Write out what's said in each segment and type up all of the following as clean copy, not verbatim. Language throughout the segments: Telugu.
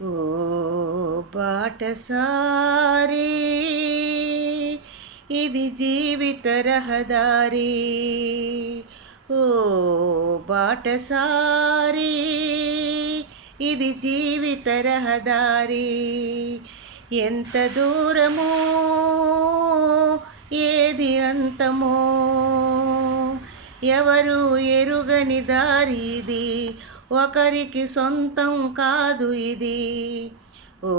ఓ బాటసారి ఇది జీవిత రహదారి. ఓ బాటసారి ఇది జీవిత రహదారి. ఎంత దూరమో ఏది అంతమో ఎవరు ఎరుగని దారి ఇది, ఒకరికి సొంతం కాదు ఇది. ఓ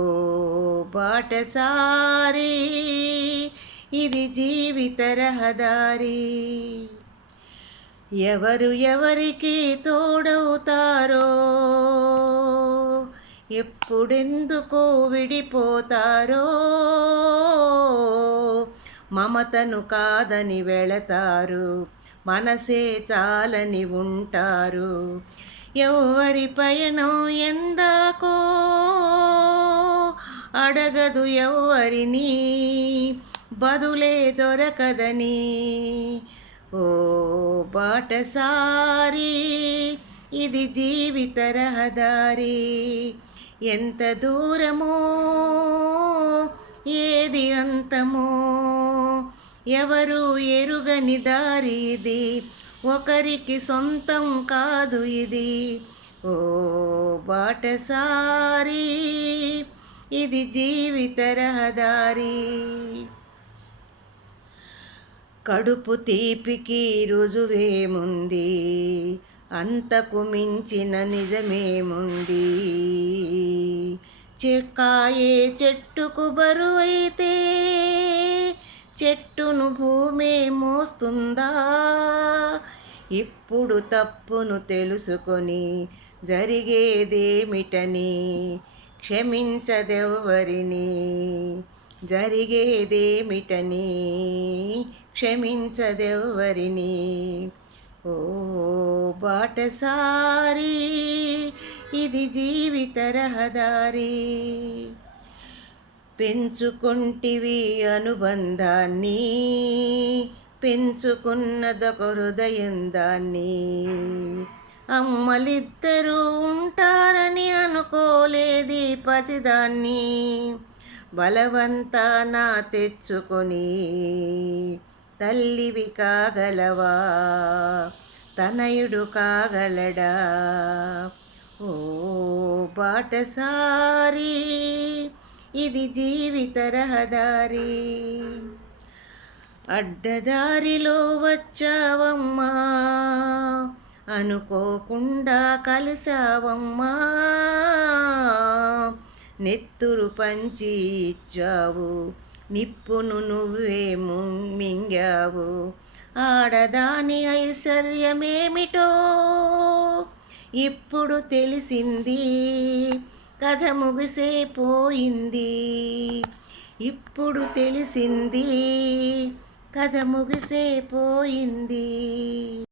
బాటసారి ఇది జీవిత రహదారి. ఎవరు ఎవరికి తోడవుతారో, ఎప్పుడెందుకో విడిపోతారో, మమతను కాదని వెళతారు, మనసే చాలని ఉంటారు. ఎవరి పయనం ఎందాకో అడగదు ఎవ్వరిని, బదులే దొరకదని. ఓ బాటసారి ఇది జీవిత రహదారి. ఎంత దూరమో ఏది అంతమో ఎవరు ఎరుగని దారి ఇది, ఒకరికి సొంతం కాదు ఇది. ఓ బాటసారి ఇది జీవిత రహదారి. కడుపు తీపికి రుజువేముంది, అంతకు మించిన నిజమేముంది. చెక్కాయే చెట్టుకు బరువైతే చెట్టును భూమే మోస్తుందా? ఇప్పుడు తప్పును తెలుసుకొని జరిగేదేమిటని క్షమించదెవ్వరిని, జరిగేదేమిటని క్షమించదెవ్వరిని. ఓ బాటసారి ఇది జీవిత రహదారి. పెంచుకొంటివి అనుబంధాన్ని, పెంచుకున్నదొక హృదయం దాన్ని. అమ్మలిద్దరూ ఉంటారని అనుకోలేది పసిదాన్ని, బలవంతాన తెచ్చుకొని తల్లివి కాగలవా, తనయుడు కాగలడా? ఓ బాటసారి ఇది జీవిత రహదారి. అడ్డదారిలో వచ్చావమ్మా, అనుకోకుండా కలిసావమ్మా, నెత్తురు పంచి ఇచ్చావు, నిప్పును నువ్వే మింగావు. ఆడదాని ఐశ్వర్యమేమిటో ఇప్పుడు తెలిసింది, కథ ముగిసే పోయింది. ఇప్పుడు తెలిసింది, కథ ముగిసే పోయింది.